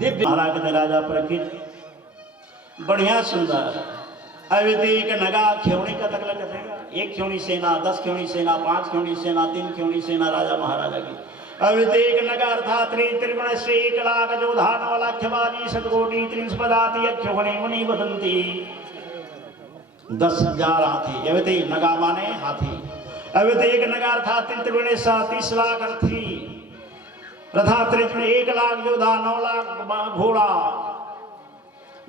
दिव्य महाराज के राजा प्रकृत बढ़िया सुंदर अभी तो एक नगा खेवड़ी का तकला कटेगा। 1 खेवड़ी सेना, 10 खेवड़ी सेना, 5 खेवड़ी सेना, 3 खेवड़ी सेना राजा महाराजा की। अभी तो एक नगर था त्रिगुण श्री 1 लाख जोधा 9 लाख बाजी सतकोटि त्रिंशपदाति अक्षोगणे मुनि बदंती 10,000 हाथी। अभी तो नगा माने हाथी। अभी तो एक नगर था त्रिगुण 30 लाख रथी रथा त्रिगुण 1 लाख जोधा 9 लाख घोड़ा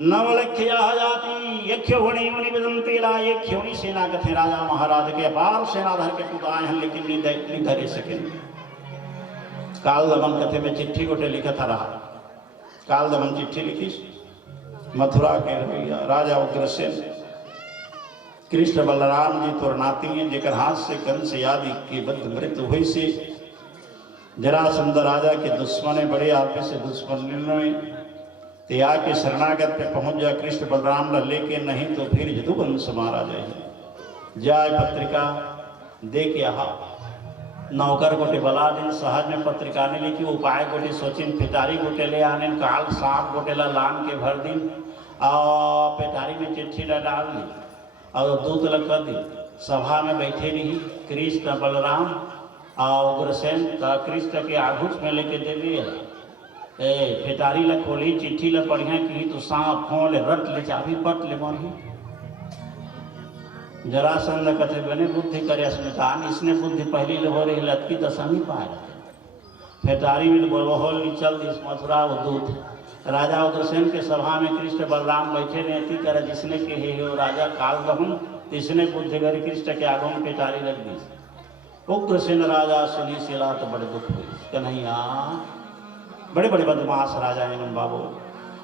9 लाख जाति यक्षोगणी मुनि बदंती ला। एक खेवड़ी सेना कथे राजा महाराज के अपार सेना धर के पुत आए हैं लेकिन नहीं धरे सके। काल दमन कथे में चिट्ठी गोटे लिखा था रहा। काल दमन चिट्ठी लिखी मथुरा के राजा उग्रसेन कृष्ण बलराम जी तोर नाती हैं जेकर हाथ से कंस आदि के बद्ध मृत्यु हुई से जरासंध राजा के दुश्मन बड़े आपे से दुश्मन निर्णय ते आके शरणागत पे पहुंच जा कृष्ण बलराम ला लेके नहीं तो फिर यदुवंश मारा जाए। जाय पत्रिका दे के आहा नौकर गोटे बला दिन सहज में पत्रिका ने लिखी उपाय गोटे सोचिन पिटारी गोटे ले आने काल सांप गोटे ला लान के भर दिन और पिटारी में चिट्ठी ला डाल दी और दूत ला कर दी। सभा में बैठे रही कृष्ण बलराम और उग्रसेन का कृष्ण के आघुष में लेके दे दिए। पिटारी ला खोली चिट्ठी ला पढ़िया की तो सांप फोन ले रट ले चाबी पट ले मरही। जरासंध कथे बने बुद्धि करे स्मृतान इसने बुद्धि पहली ले हो रही लत की दशमी पाए। फेटारी में बहोल चल दिस मथुरा दूत राजा उग्रसेन के सभा में कृष्ण बलराम बैठे रहती करे जिसने के हे राजा काल दहन इसने बुद्धि करे कृष्ण के आगो में पेटारी लग दी। उग्रसेन राजा सुनी सिला तो बड़े दुख हुई कन्हैया बड़े बड़े बदमाश राजा हैं बाबू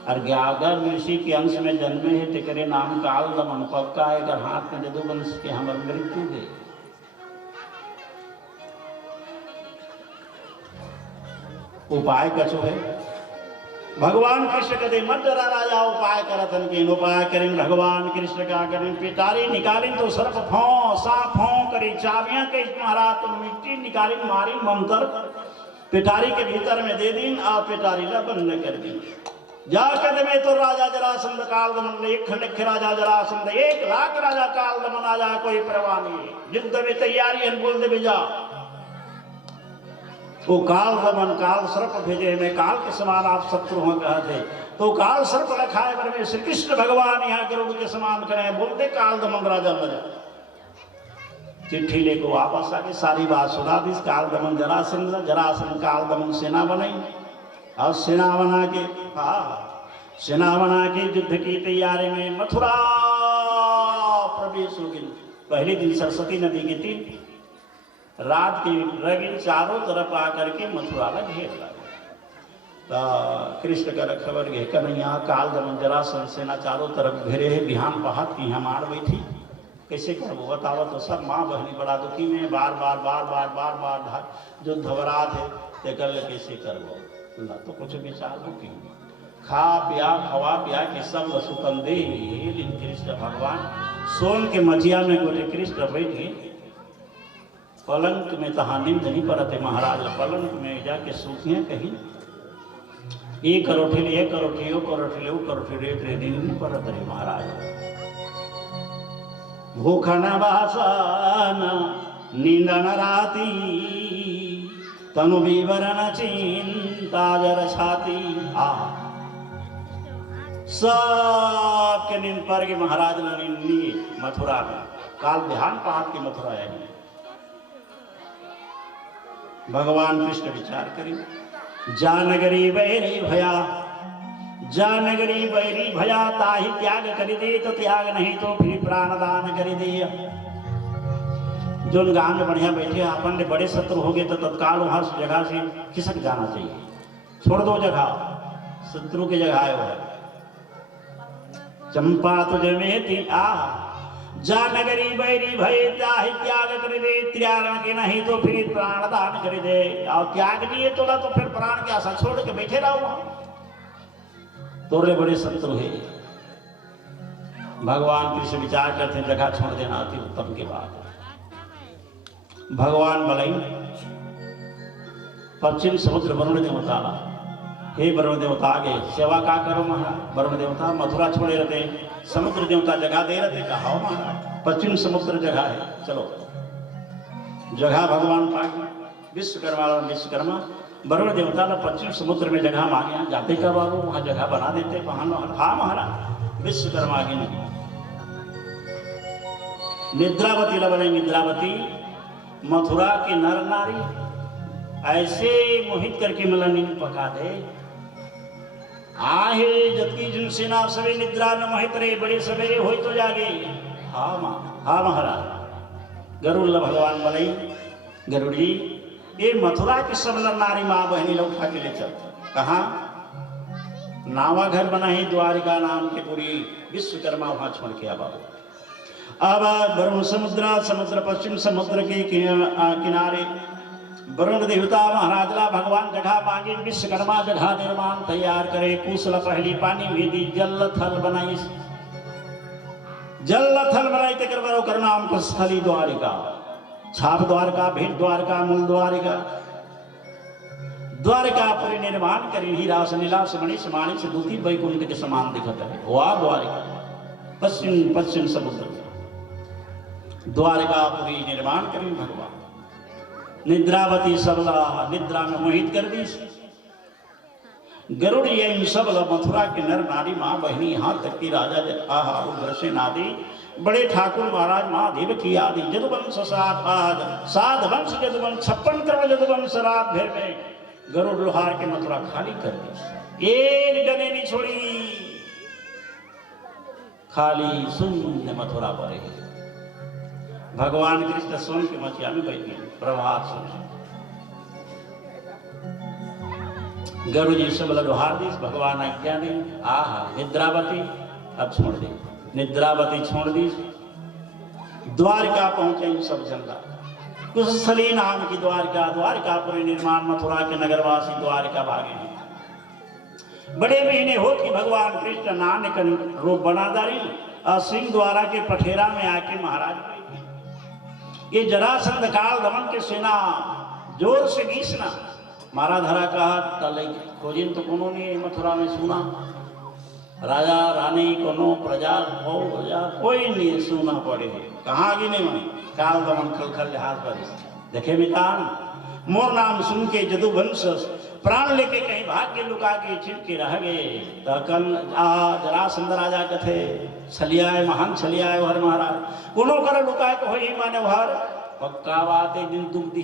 और ग्यागर ऋषि के अंश में जन्मे है टिकरे नाम काल दमन पक्का है अगर हाथ में यदुवंश के हमर मृत्यु दे। उपाय कछो है भगवान कृष्ण कहते मत डरा राजा उपाय करथन के उपाय करें भगवान कृष्ण का करें पिटारी निकाली तो सर्प फों सांप फों करी चाबियां के महाराज तो मिट्टी निकाली मारी मंत्र पिटारी के भीतर में दे दी और पिटारी ला बंद कर दी। जाकर में तो राजा जरासंध काल दमन एक खंड राजा जरासंध 1 लाख राजा काल दमन आ जा कोई परवाह नहीं युद्ध में तैयारी है बोल दे भेजा। वो काल दमन काल सर्प भेजे में काल के समान आप शत्रु हो कहते तो काल सर्प रखाए पर में श्री कृष्ण भगवान यहाँ गरुड़ के समान करें बोलते काल दमन राजा मजा। चिट्ठी लेको वापस आके सारी बात सुना दी। काल दमन जरासंध काल दमन सेना बनाई और सेना बना के सेना बना के युद्ध की तैयारी में मथुरा प्रवेश हो गई। पहले दिन सरस्वती नदी की थी रात की रगिन चारों तरफ आकर के मथुरा में घेर लगा। कृष्ण का खबर गए कन्हैया काल दमन जरासंध सेना चारों तरफ घेरे है बिहान पहाड़ की हमार बैठी कैसे करबो बताओ तो सब माँ बहनी बड़ा दुखी में बार बार जो घबरात है ते कर ले कैसे करबो ना तो कुछ विचार हो कि खा पिया खवा पिया के सब वसुतन दे कृष्ण भगवान सोन के मजिया में गोटे कृष्ण बैठ गए। पलंग में तहा नींद नहीं पड़ते महाराज पलंग में जाके सूखिए कहीं ये करोठी नींद नहीं पड़त रे महाराज भूखन वासन नींदन राती तनु विवरण चिंता जर छाती सबके नींद पर के महाराज ने नींद मथुरा में काल बिहान पहाड़ की मथुरा है। भगवान कृष्ण विचार करी जानगरी वैरी भया जानगरी वैरी भया ताहि त्याग कर दे तो त्याग नहीं तो फिर प्राण दान कर दे। जो गांव में बढ़िया बैठे अपन बड़े शत्रु हो गए तो तत्काल वहां जगह से खिसक जाना चाहिए छोड़ दो जगह शत्रु की जगह है। चंपा तुझे में आ जानगरी बैरी भय ताहि त्याग कर दे त्याग के नहीं तो फिर प्राण दान कर दे और त्याग दिए तो फिर प्राण की आशा छोड़ के बैठे रहो तोरे बड़े शत्रु है। भगवान कृष्ण विचार करते जगह छोड़ देना अति उत्तम के बाद भगवान बलई पश्चिम समुद्र वरुण देवताला हे वरुण देवता आगे सेवा का करो महाराज। वरुण देवता मथुरा छोड़े रहते, समुद्र देवता जगह दे रहते, कहा हो महाराज पश्चिम समुद्र जगह है, चलो जगह भगवान पाक विश्वकर्मा और विश्वकर्मा वरुण देवता ने पश्चिम समुद्र में जगह मांगे, जाते का बाबू वहां जगह बना देते। हाँ महाराज विश्वकर्मा आगे नहीं। निद्रावती लबने निद्रावती मथुरा के नर नारी ऐसे मोहित करके मिलन पका दे। आहे जबकि जिन सेना सवे निद्रा में मोहित रहे, बड़े सवेरे हो तो जागे। हाँ महाराज गरुड़ भगवान बोले गरुड़ जी ये मथुरा के सब नर नारी माँ बहनी लोग उठा के ले चलते। कहा नावा घर बना है द्वारिका नाम के पूरी, विश्वकर्मा वहां छोड़ के बाबू। अब वरुण समुद्र पश्चिम समुद्र के किनारे वरुण देवता महाराज ला भगवान जगह मांगे, विश्वकर्मा जगह निर्माण तैयार करे। कुशल पहली पानी भेदी जल थल बनाई, जल थल बनाई तेकर बरोकर नाम पर स्थली द्वारिका, छाप द्वारका, भेंट द्वारका, मूल द्वारिका, द्वारका पर निर्माण करी। हीरा से नीला से मणि से माणिक से दूती वैकुंठ के समान दिखत है वह द्वारिका। पश्चिम समुद्र द्वारका पुरी निर्माण करी भगवान। निद्रावती सबला निद्रा में मोहित कर दी। गरुड़ ये सबला मथुरा के नर नारी माँ बहनी यहाँ तक की राजा आहा उग्रसेन नादी बड़े ठाकुर महाराज महादेव की आदि जदुवंश साध वंश जदुवंश 56 करोड़ जदुवंश रात भर में गरुड़ लोहार के मथुरा खाली कर दी। एक जगह नहीं छोड़ी, खाली शून्य मथुरा पर भगवान कृष्ण सोन की मचिया में बैठे प्रभात सुन। गरुड़ जी सब लोहार दी भगवान आज्ञा दी। आहा निद्रावती अब छोड़ दी, निद्रावती छोड़ दी। द्वारका पहुंचे सब जनता। कुशस्थली नाम की द्वारका, द्वारकापुरी निर्माण मथुरा के नगरवासी द्वारका भागे हैं। बड़े महीने हो कि भगवान कृष्ण नानक रूप बनादारी सिंह द्वारा के पठेरा में आके महाराज ये जरासंध काल दमन के सेना जोर से घीसना मारा धरा कहा तले खोजिन तो कोनो नहीं मथुरा में सुना, राजा रानी कोनो प्रजा हो कोई नहीं सुना पड़े। कहाँ आगे नहीं मानी काल दमन खल हाथ पर देखे मितान मोर नाम सुन के जदुवंश प्राण लेके कहीं भाग के लुका के छिप के रह गए। तो कल जरासंध राजा कथे छलियाए महान छलियाए हर महाराज कोनो कर लुका तो ही माने हर पक्का बात एक दिन दुख दी।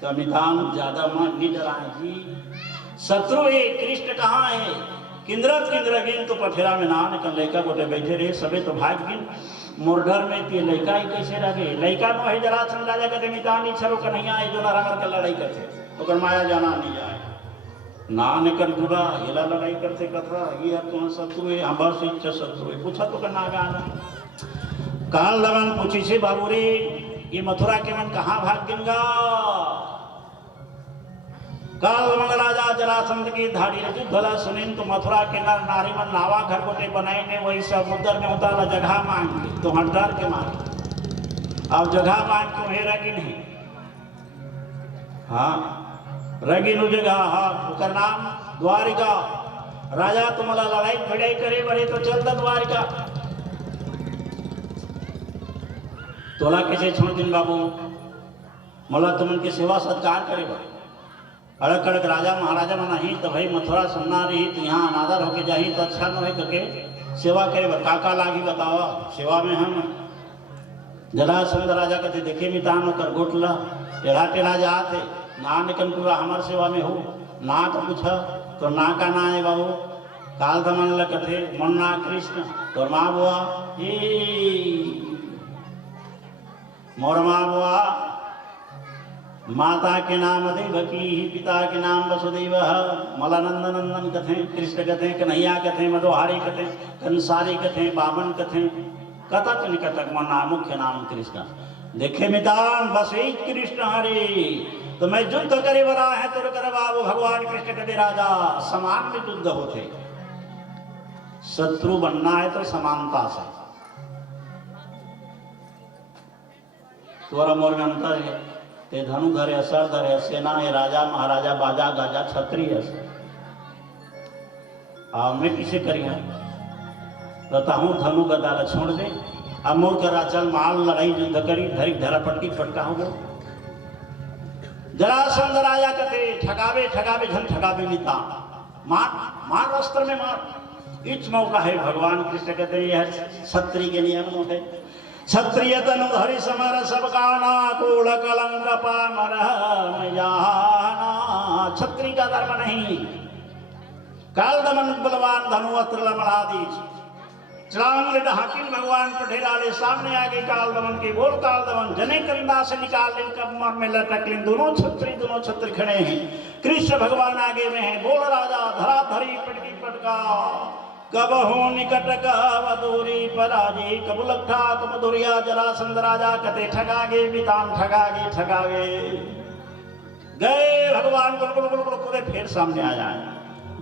तो मितान ज्यादा मन नहीं डराए जी। शत्रु है कृष्ण कहाँ है किंद्रत किंद्रगिन तो पठेरा में नान कर लड़का गोटे बैठे रहे सबे तो भाग गिन मोरडर में ते लड़का ही कैसे रहे लड़का तो है जरासंध राजा कहते मितान छरो कन्हैया है जो नारायण का लड़ाई करते तो माया जाना नहीं जाए नान कर बुरा हिला लड़ाई करते कथा ये तुम शत्रु है हम बस इच्छा शत्रु है पूछा तो करना गाना काल लगन पूछी से बाबू रे ये मथुरा के मन कहाँ भाग गिनगा। काल राजा जरासंध की धाड़ी युद्ध सुनिन तो मथुरा के नर नारी मन नावा घर गोटे बनाए ने वही समुद्र में उतारा जगह मांग तो हम डर के मारे अब जगह मांग क्यों है रगिन है। हाँ रगिन जगह हाँ नाम द्वारिका राजा तुम्हारा लड़ाई भिड़ाई करे बड़े तो चलता द्वारिका तोला कैसे छोड़ दिन बाबू मोला तुमन के सेवा सत्कार करे बड़े अड़क कड़क राजा महाराजा में नहीं तो भाई मथुरा सुनना रही तो यहाँ अनादर होके जाही तो अच्छा न हो करके सेवा करे काका लागी बतावा सेवा में हम जरासंध राजा कहते देखे मितान होकर गोटला टेढ़ा टेढ़ा जाते ना निकल पूरा हमार सेवा में हो ना तो पूछा तो ना का ना है बाबू काल दमन ल कथे मुन्ना कृष्ण तो माँ बुआ मोर माँ बुआ माता के नाम देवकी पिता के नाम वसुदेव मलानंद नंदन कथे कृष्ण कथे कन्हैया कथे मधुहारी कथे कंसारी कथे बामन कथे कथक निकटक मना मुख्य नाम कृष्ण देखे मितान बस एक कृष्ण हरे तो मैं युद्ध करे बना है तुर कर बाबू भगवान कृष्ण कदे राजा समान में युद्ध होते शत्रु बनना है तो समानता से तोरा मोर में अंतर है ते धनु धरे सर धरे सेना है राजा महाराजा बाजा गाजा छत्री है मैं किसे करिए कहता हूँ धनु गदा छोड़ दे अब मोर करा चल माल लड़ाई युद्ध करी धरी धरा पटकी पटका हो जरासंध राजा कहते ठगावे ठगावे झन ठगावे मिता मार मार अस्त्र में मार इच मौका है भगवान कृष्ण कहते यह क्षत्रिय के नियम है क्षत्रिय तनु हरि समर सब काना कूल कलंक पामर क्षत्रिय का धर्म नहीं काल दमन बलवान धनु अस्त्र लमणादीज चलांग हाकिम भगवान पठेराले सामने आगे काल दमन के बोल काल दमन जने कंदा से निकाल लें कमर में लटक लें दोनों छत्र खड़े हैं कृष्ण भगवान आगे में है बोल राजा धरा धरी पटकी पटका कब हो निकट कब दूरी पराजी कब लट्ठा कब दुरिया जरासंध राजा कते ठगागे बितान ठगागे गए भगवान गुल फिर सामने आ जाए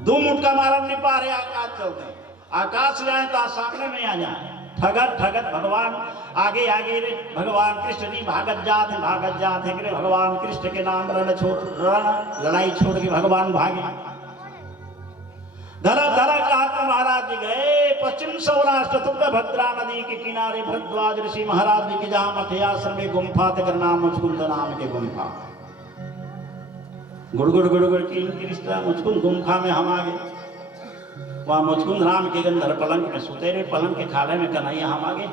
दो मुटका मारम नहीं पा रहे आकाश चलते आकाश जाए तो सामने में आ जाए ठगत ठगत भगवान आगे आगे रे भगवान कृष्ण जी भागत जाते रे भगवान कृष्ण के नाम लड़ाई छोड़ के भगवान भागे धरा धरा कहा महाराज जी गए पश्चिम सौराष्ट्र तुंग भद्रा नदी के किनारे भरद्वाज ऋषि महाराज जी के जहां मठयाश्रम में गुम्फा तक नाम मुचकुंद नाम के गुम्फा गुड़गुड़ की कृष्ण मुचकुंद गुम्फा में हम आगे वहाँ मुचकुंद राम के गंधर पलंग में सुते रहे पलंग के खाले में कन्हैया हम आगे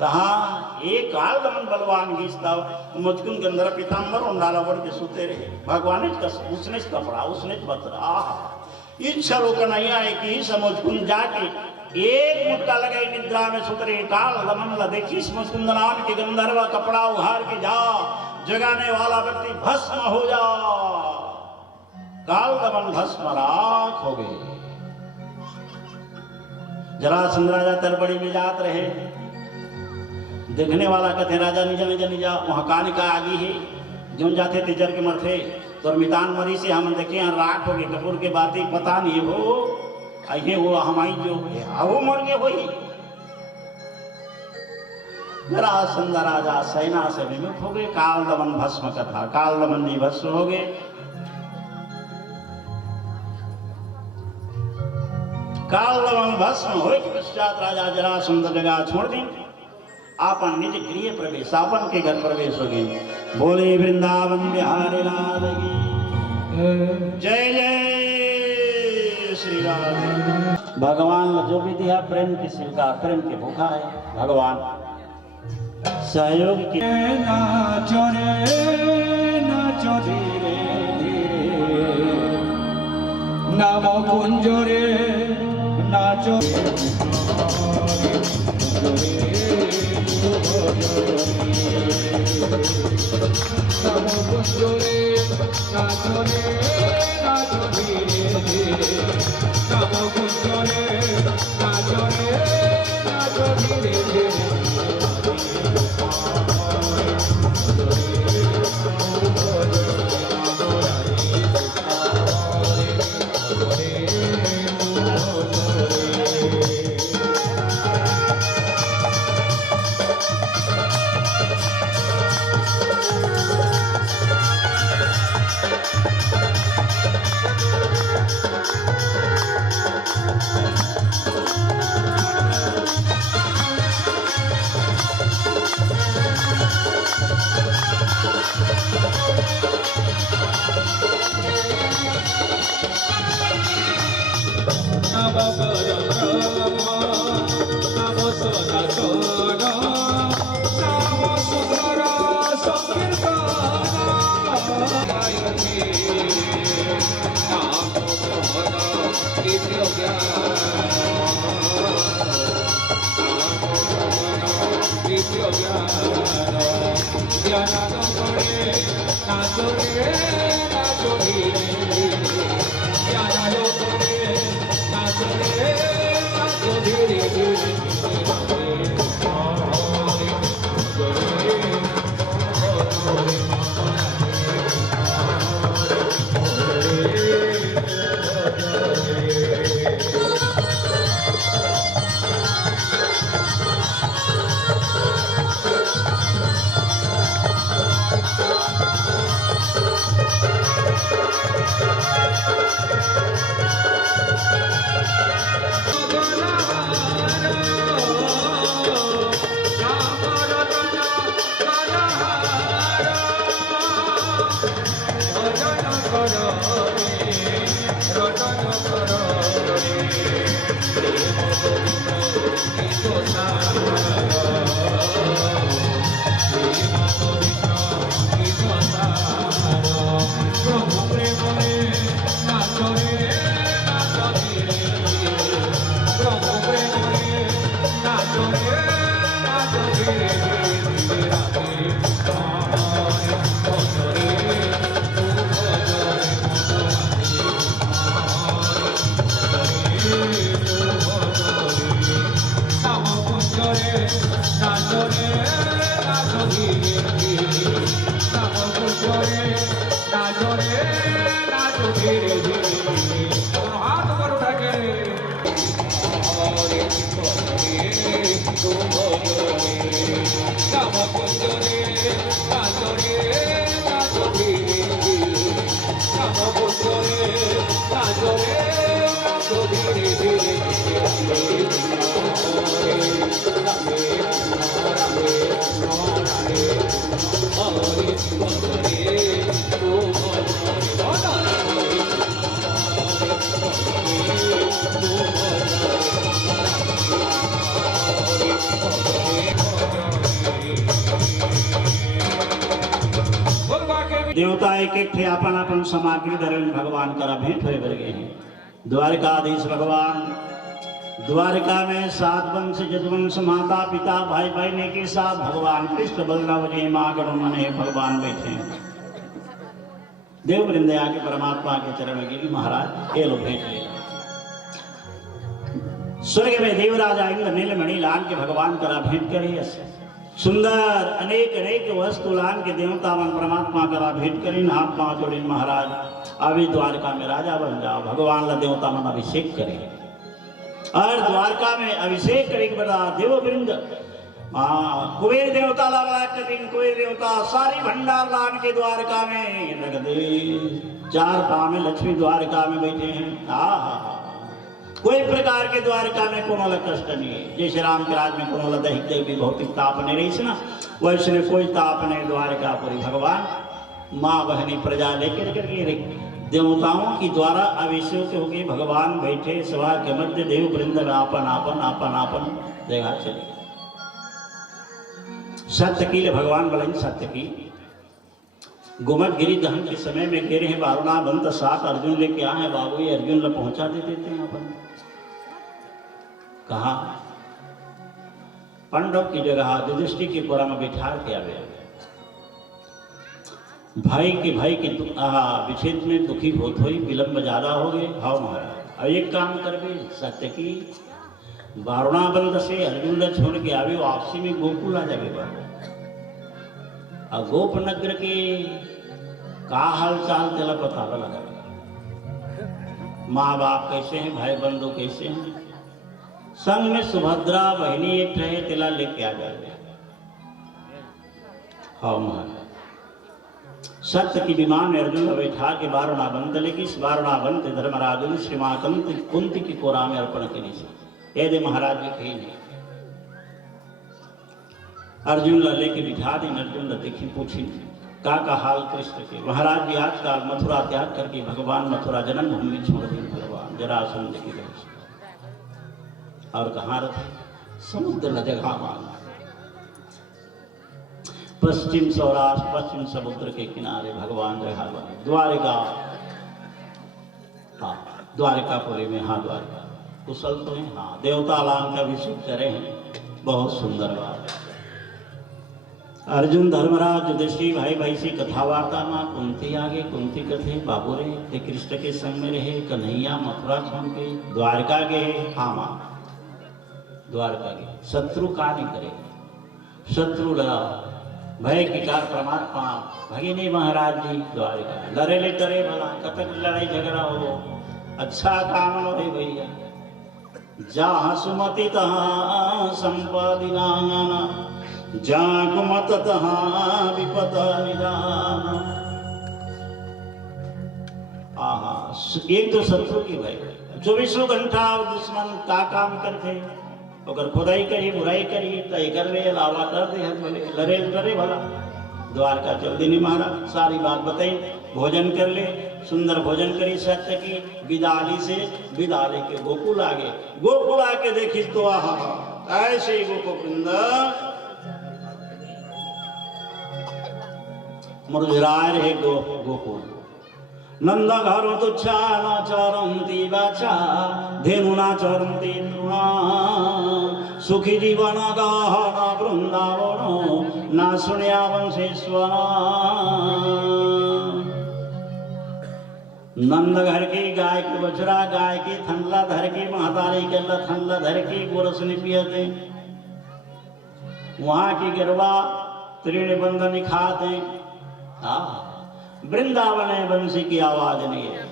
तो हाँ एक काल दमन बलवान गीसता मुचकुंद गंधर पीताम्बर उंडाला बढ़ के सुते रहे भगवान उसने कपड़ा उसने बतरा इच्छा रो कन्हैया है कि मुचकुंद जाके एक मुटका लगे निद्रा में सुतरे काल दमन ला देखी मुचकुंद राम के गंधर्व कपड़ा उहार के जा जगाने वाला व्यक्ति भस्म हो जा काल दमन भस्म राख हो गए जरासंध राजा तरबड़ी में जात रहे देखने वाला कहते राजा निजा वहां कान का आगी है जो जाते तेजर के मरथे तो मितान मरी से हम देखे राख हो गए कपूर के बातें पता नहीं हो आइए वो हमारी जो वो मर गए वही जरासंध राजा सेना से विमुख हो गए काल दमन भस्म कथा काल दमन जी भस्म हो गए काल दमन भस्म हो पश्चात राजा जरासंध जगह छोड़ दी आपन निज गृह प्रवेश आपन के घर प्रवेश हो गए बोले वृंदावन बिहारी लाल की जय जय श्री राम भगवान जो भी दिया प्रेम की स्वीकार प्रेम के भूखा है भगवान सहयोग की नाचो धीरे धीरे नाम कुंजरे नाचो देवता एक एक थे अपन अपन सामग्री धरन भगवान करा भेंट हुए बर गए हैं। द्वारकाधीश भगवान द्वारका में 7 वंश यदुवंश माता पिता भाई बहन के साथ भगवान कृष्ण बलराम जी माँ गरुण भगवान बैठे हैं। देव वृंद आके परमात्मा के चरण में गिरी महाराज ये लो भेंट ले। स्वर्ग में देवराजा इंद्र नीलमणि लान के भगवान करा भेंट करे। सुंदर अनेक अनेक वस्तु लान के देवता मन परमात्मा करा भेंट करी। हाथ पांव जोड़ी महाराज अभी द्वारका में राजा बन जाओ। भगवान ला देवता मन अभिषेक करे और द्वारका में अभिषेक करे बड़ा देव वृंद कुबेर देवता लगा दिन कुबेर देवता सारी भंडार लान के द्वारका में रख दे। 4 पांव में लक्ष्मी द्वारका में बैठे हैं। कोई प्रकार के द्वारका में कोनो कष्ट नहीं है। जैसे राम के राज में कोनो दैहिक देवी भौतिक ताप नहीं रही ना, वैसे कोई ताप नहीं द्वारका पूरी। भगवान माँ बहनी प्रजा लेकर करके देवताओं की द्वारा अभिषेक हो गई। भगवान बैठे सभा के मध्य देव वृंद आपन आपन आपन आपन जगह चले। सत्यकील भगवान बोलें सत्यकी गोमत गिरी दहन के समय में गिरे हैं बारुणा बंत 7 अर्जुन लेके आए हैं। बाबू ये अर्जुन ला पहुंचा दे देते हैं अपन। कहा पांडव की जगह युधिष्ठिर की पुरा में बिठा के आवे। भाई के विच्छेद में दुखी बहुत हुई, विलंब ज्यादा हो गए। भाव महाराज अब एक काम कर भी सत्य की बारुणा बंद से अर्जुन ला छोड़ के आवे। वापसी में गोकुल आ जावे बाबू। और गोपनगर के का हाल चाल तेला पता लगा। माँ बाप कैसे हैं, भाई बंधु कैसे हैं। संग में सुभद्रा बहनी एक रहे तेला लेके आ जाए। हाँ महाराज सत्य की विमान अर्जुन बैठा के बारुणा बंद लेगी। इस बारुणा बंद धर्मराज ने श्रीमा कुंती की कोरा में अर्पण करी से ये दे महाराज जी कही नहीं। अर्जुन ला लेके बिठा दी। अर्जुन ला देखी पूछी का हाल कृष्ण के। महाराज जी आजकल मथुरा त्याग करके भगवान मथुरा जन्म भूमि छोड़ दी। भगवान जरासंध की और कहाँ रहे समुद्र न जगह मान पश्चिम सौराष्ट्र पश्चिम समुद्र के किनारे भगवान जगह द्वारिका। हाँ द्वारिकापुरी में। हाँ द्वारिका कुशल तो है। हाँ देवता लान का अभिषेक करे हैं। बहुत सुंदर बात। अर्जुन धर्मराज युधिष्ठिर भाई भाई से कथा वार्ता में कुंती आगे कुंती कथे बाबू रे कृष्ण के संग में रहे। कन्हैया मथुरा छोड़ के द्वारका गए। हाँ माँ द्वारका गए। शत्रु का नहीं करे। शत्रु लड़ा भय के कार परमात्मा भगिनी महाराज जी द्वारका लड़े ले डरे भला कतक लड़ाई झगड़ा हो। अच्छा काम लो है भैया। जहाँ सुमति तहाँ संपत्ति नाना जहाँ कुमत तहाँ विपद निदान। आहा एक तो शत्रु की भाई 24 घंटा दुश्मन का काम करते अगर खुदाई करी बुराई करी तय कर ले लावा कर दे बोले लरे लरे भला द्वारका चल देनी महाराज सारी बात बताई भोजन कर ले सुंदर भोजन करी सत्य की विदाली से विदा लेके गोकुल आगे गोकुल आके देखी तो आहा ऐसे ही गोकुल मुरझराए रहे गोकुल नंद घर तुच्छा न चरंती बाचा धेनु न चरंती तृणा सुखी जीवन गहन वृंदावन ना सुनिया वंशेश्वर नंद घर की गाय की बछड़ा गाय की थनला धर की महतारी के थनला धर की गोरस पियते वहां की गिरवा त्रिण बंधन खाते वृंदावन बंसी की आवाज नहीं है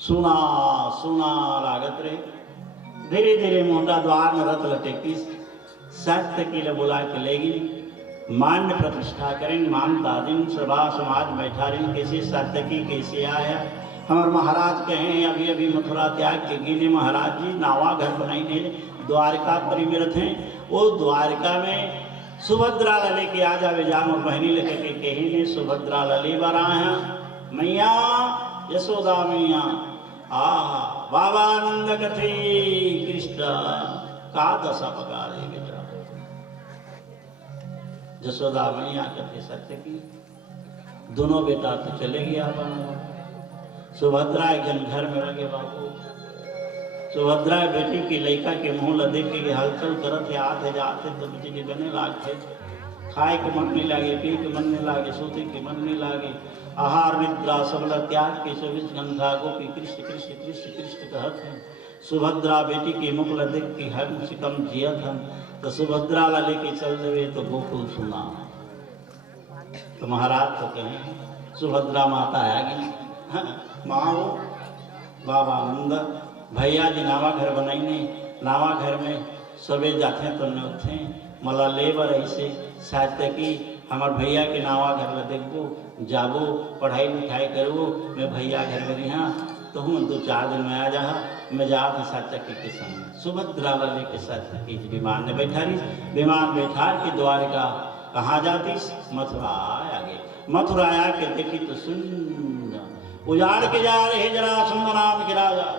सुना सुना लागत रे धीरे धीरे मोटा द्वार में रथ लटेकी सत्य की बुला के लेगी मान्य प्रतिष्ठा करें मानता दिन सभा समाज बैठा रही कैसे सत्य की कैसे आया हमारे महाराज कहें अभी अभी मथुरा त्याग के गिने महाराज जी नावा घर बनाई ने द्वारका परिमित हैं वो द्वारका में सुभद्रा लले के आ जावे जाम और बहनी लेकर के कहीं ने सुभद्रा लली बराया मैया यशोदा मैया बाबा आनंद कथे कृष्ण का दशा पकारे बेटा यशोदा मैया कथे सत्य की दोनों बेटा तो चले गया सुभद्रा एक जन घर में लगे बाबू सुभद्रा बेटी की लड़का के मुंह लदे के हलचल करत है आते जाते तो बिजली बने लागते खाए के मन नहीं लागे पी के मन नहीं लागे सोते के मन नहीं लागे आहार निद्रा सबला त्याग के 24 घंटा गोपी कृष्ण कृष्ण कृष्ण कृष्ण कहत है सुभद्रा बेटी के मुख लदे के हम से कम जियत हम तो सुभद्रा ला लेके चल देवे तो गोकुल सुना तो महाराज तो कहें सुभद्रा माता आ गई माँ बाबा आनंद भैया जी नावा घर बनाई नावा घर में सबे जाते तो न उठे मला लेबर ऐसे साथ की हमार भैया के नावा घर में देखो जाबो पढ़ाई लिखाई करो मैं भैया घर में रहा तो हूँ 2-4 दिन में आ जा मैं जा सातकी के संग सुभद्रा वाले के साथ की विमान में बैठा रही विमान बैठा के द्वारका कहाँ जाती मथुरा आगे मथुरा आके देखी तो सुन उजाड़ के जा रहे जरा सुंदर नाम के राजा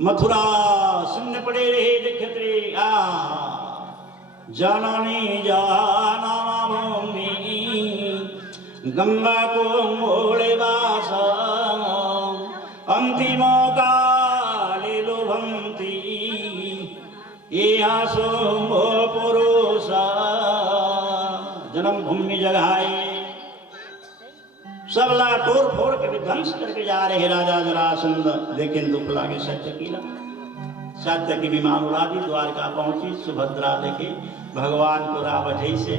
मथुरा सुनने पड़े रहे देखते रे जननी जाना भूमि गंगा को मोड़े वास अंतिम काले लोभंती यहाँ सोम्भो पुरुष जन्म भूमि जगाए सबला तोड़ फोड़ के विध्वंस करके जा रहे राजा जरासंध लेकिन दुख लागे सत्य की ना सत्य की विमान उड़ा दी द्वारका पहुंची सुभद्रा लेके भगवान को रावजय से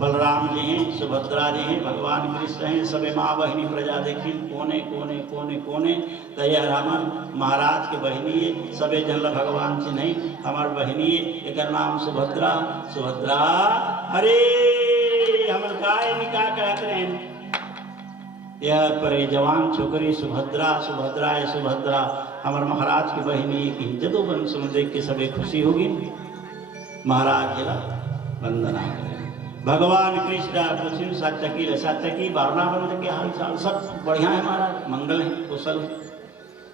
बलराम जी हैं सुभद्रा जी हैं भगवान कृष्ण हैं सबे माँ बहनी प्रजा देखी कोने कोने कोने कोने तय रामन महाराज के बहनी है सबे जन भगवान से नहीं हमार बहनी है एक नाम सुभद्रा सुभद्रा अरे हम गाय निकाह कहते हैं यार पर जवान छोकरी सुभद्रा सुभद्रा है सुभद्रा हमारे महाराज की बहनी की जदो वंश में देख के सबे खुशी होगी महाराज जरा वंदना करें भगवान कृष्ण पूछिन सत्यकी वारणाबंध के हाल चाल सब बढ़िया है महाराज मंगल है कुशल है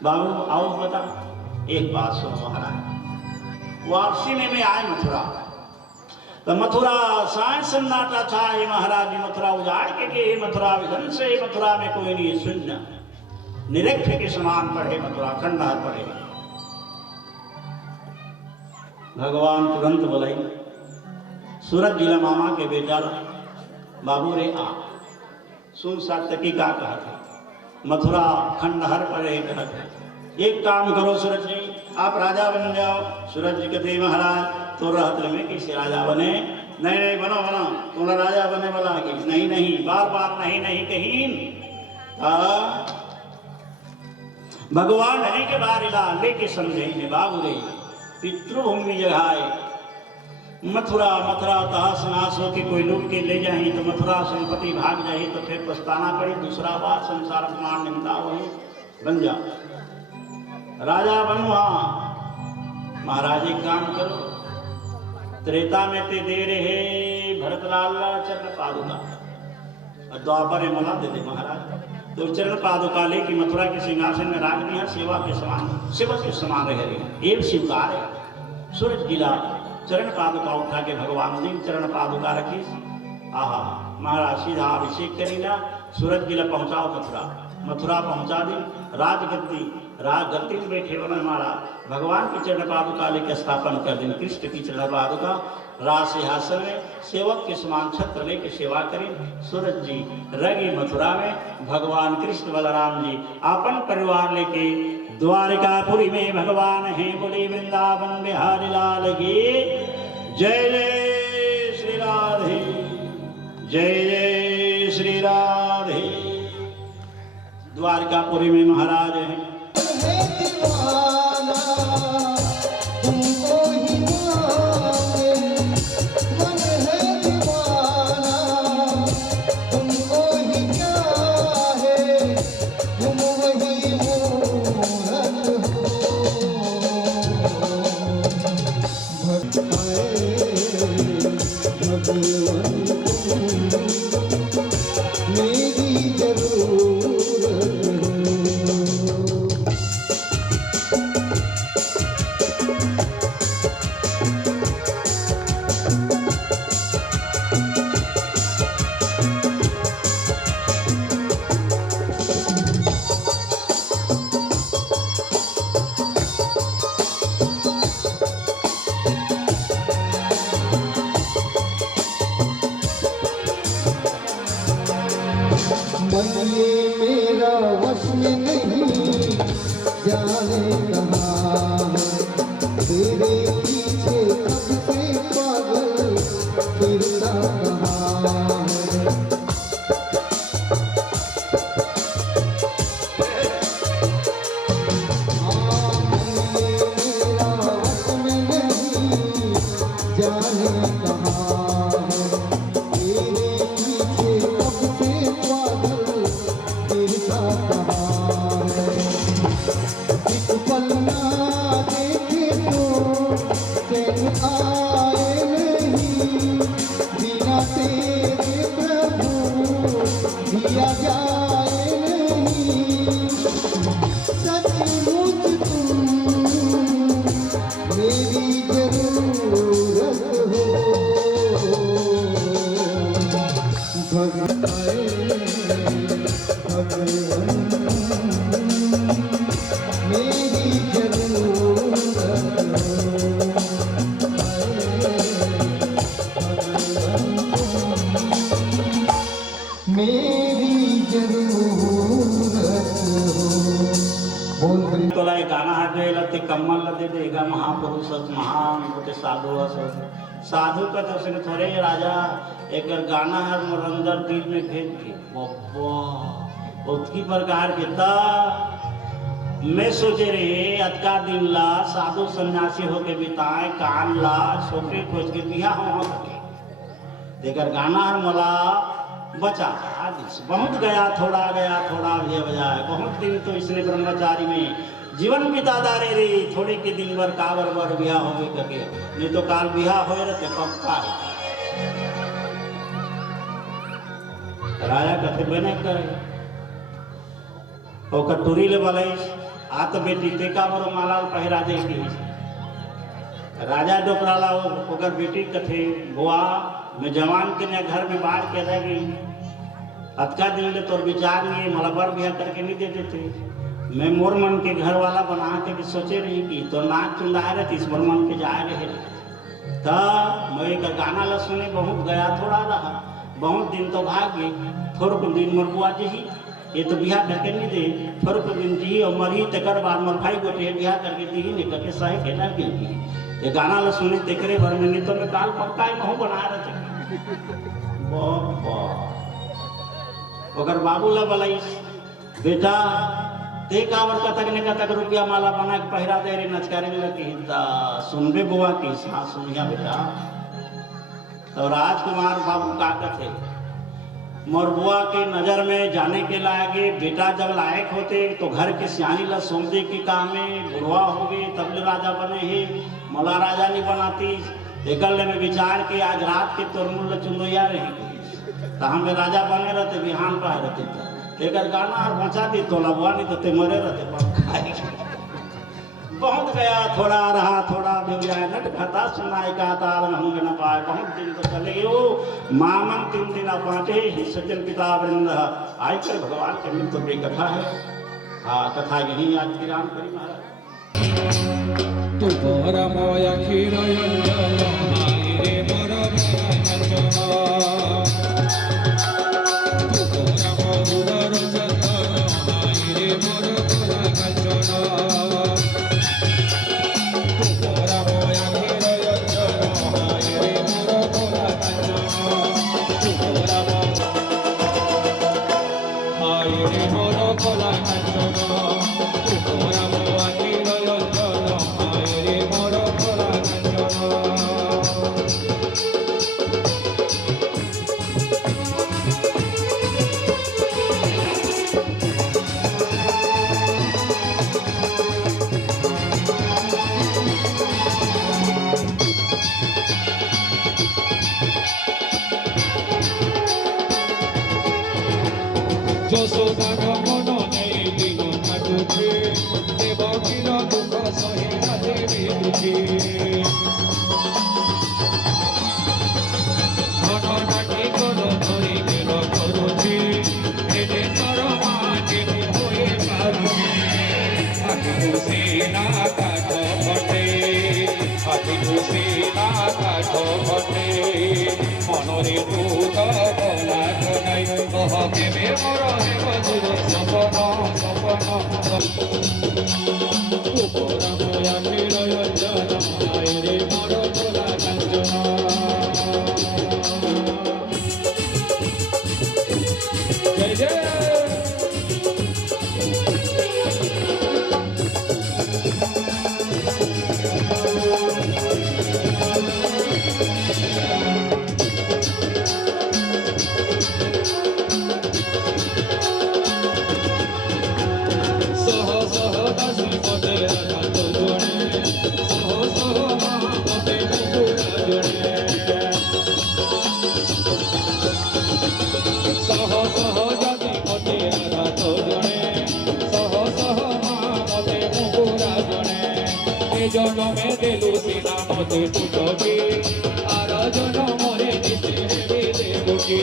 बाबू आओ बता एक बात सुनो महाराज वापसी में मैं आए मथुरा तो मथुरा साय सन्नाटा था ये महाराज जी मथुरा उजाड़ के मथुरा विधन से मथुरा में कोई नहीं शून्य निरक्ष के समान पढ़े मथुरा खंडहर पढ़े भगवान तुरंत बोलाई सूरज जिला मामा के बेटा बाबू रे आ सुन सत्यकी का कहा था मथुरा खंडहर पढ़े एक काम करो सूरज जी आप राजा बन जाओ सूरज जी कहते महाराज तो रहते में किसी राजा बने नहीं नहीं बनो बनो तुम्हारा राजा बने वाला कि नहीं नहीं बार बार नहीं नहीं कहीं भगवान अनेक बार इला लेके समझे बाबू रे पितृभूमि जगाए मथुरा मथुरा तहस नहस हो के कोई लूट के ले जाए तो मथुरा संपत्ति भाग जाए तो फिर पछताना पड़े। दूसरा बात संसार अपमान निंदा वही बन जा राजा बनवा। महाराज एक काम करो, त्रेता में ते दे रहे भरतलाल चरण पादुका और द्वापर में मला दे दे महाराज। तो चरण पादुका लेके मथुरा के सिंहासन में राख दिया, सेवा के समान सेवा के समान रह रही एक स्वीकार है। सूरज गिला चरण पादुका उठा के भगवान जी चरण पादुका रखी। आहा महाराज सीधा अभिषेक करीला, सूरज गिला पहुंचाओ मथुरा। मथुरा पहुंचा दी, राजगद्दी में बैठे बने महाराज भगवान की चरण पादुका लेकर स्थापन कर दी। कृष्ण की चरण पादुका राज सिंहासन में सेवक के समान छत्र लेके सेवा करें। सूरज जी रगे मथुरा में, भगवान कृष्ण बलराम जी अपन परिवार लेके द्वारिकापुरी में भगवान हैं। बोले वृंदावन बिहारी लाल की जय जय श्री राधे, जय जय श्री राधे। द्वारिकापुरी में महाराज हैं। महापुरुष महान गोटे साधु साधु का तो सिर्फ थोड़े राजा एक गाना है मुरंदर दिल में भेज के उसकी प्रकार के मैं सोचे रहे अतका दिन ला साधु सन्यासी होके बिताए कान ला छोटे खोज के बिया हो सके देकर गाना हर मला बचा बहुत गया थोड़ा भी बजाए बहुत दिन तो इसने ब्रह्मचारी में जीवन बिता दारे रे थोड़े के दिन भर कावर बर बिहा हो गए करके नहीं तो काल बिहा हो रहे पक्का राजा कथे बने करे ओकर टूरी ले वाला आत बेटी टेका बरो माला पहिरा दे के राजा डोकराला ओकर बेटी कथे बुआ मैं जवान के घर में बाढ़ के रह गई अतका दिन ले तोर विचार नहीं मलबर बिहा करके नहीं दे देते मैं मोर मन के घर वाला बना के सोचे रही कि तो नाक चुंदाए रहे इस मोर मन के जाए रहे मैं एक गाना ला सुने बहुत गया थोड़ा रहा बहुत दिन तो भाग गई थोड़ को दिन मोर बुआ जी ये तो बिहार करके नहीं दे थोड़ को दिन जी और मरी तकर बाद मोर भाई गोटे बिहार करके दी नहीं करके सही खेला गई ये गाना ला सुने तेकरे भर में नहीं तो मैं काल पक्का ही कहूँ बना रहे अगर बाबू ला बोला बेटा कावर का तक रुपया माला बना के पहिरा दे रे नचकारे लगे सुनबे बुआ की हाँ सुनिया बेटा तो राजकुमार बाबू का थे मोर बुआ के नजर में जाने के लागे बेटा जब लायक होते तो घर के सियानी ला सौंपे के काम में बुढ़वा हो गए तब ले राजा बने ही मला राजा नहीं बनाती एक में विचार के आज रात के तोरमुल चुंदोया रहे तो हमें राजा बने रहते बिहान पाए रहते एक गाना और पहुंचा दी तो लबुआ नहीं तो ते मरे रहते बहुत गया थोड़ा रहा थोड़ा नट खता सुनाई का ताल होंगे न पाए बहुत दिन तो चले ओ मामन 3 दिन पाटे ही सज्जन पिता वृंद आय कर भगवान के मिल तो बड़ी कथा है हाँ कथा यही आज की राम करी महाराज तू तोरा मोया खीर रे मोर तू तोरा मोर रे मोर मनरे दूत बोला नहीं के मोर सपन रे मोर भोला कंचन जय जय जनमे देलु सीना मते टूटबी आर जनमरे निश्चय देबुकी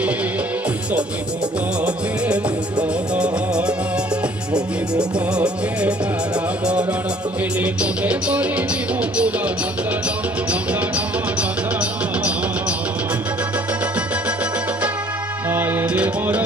सभी मुखे दुखन भूमि मुखे कारावरण एले तुमे करिबी मुकुल नंदन नंदन नंदन आय रे मोर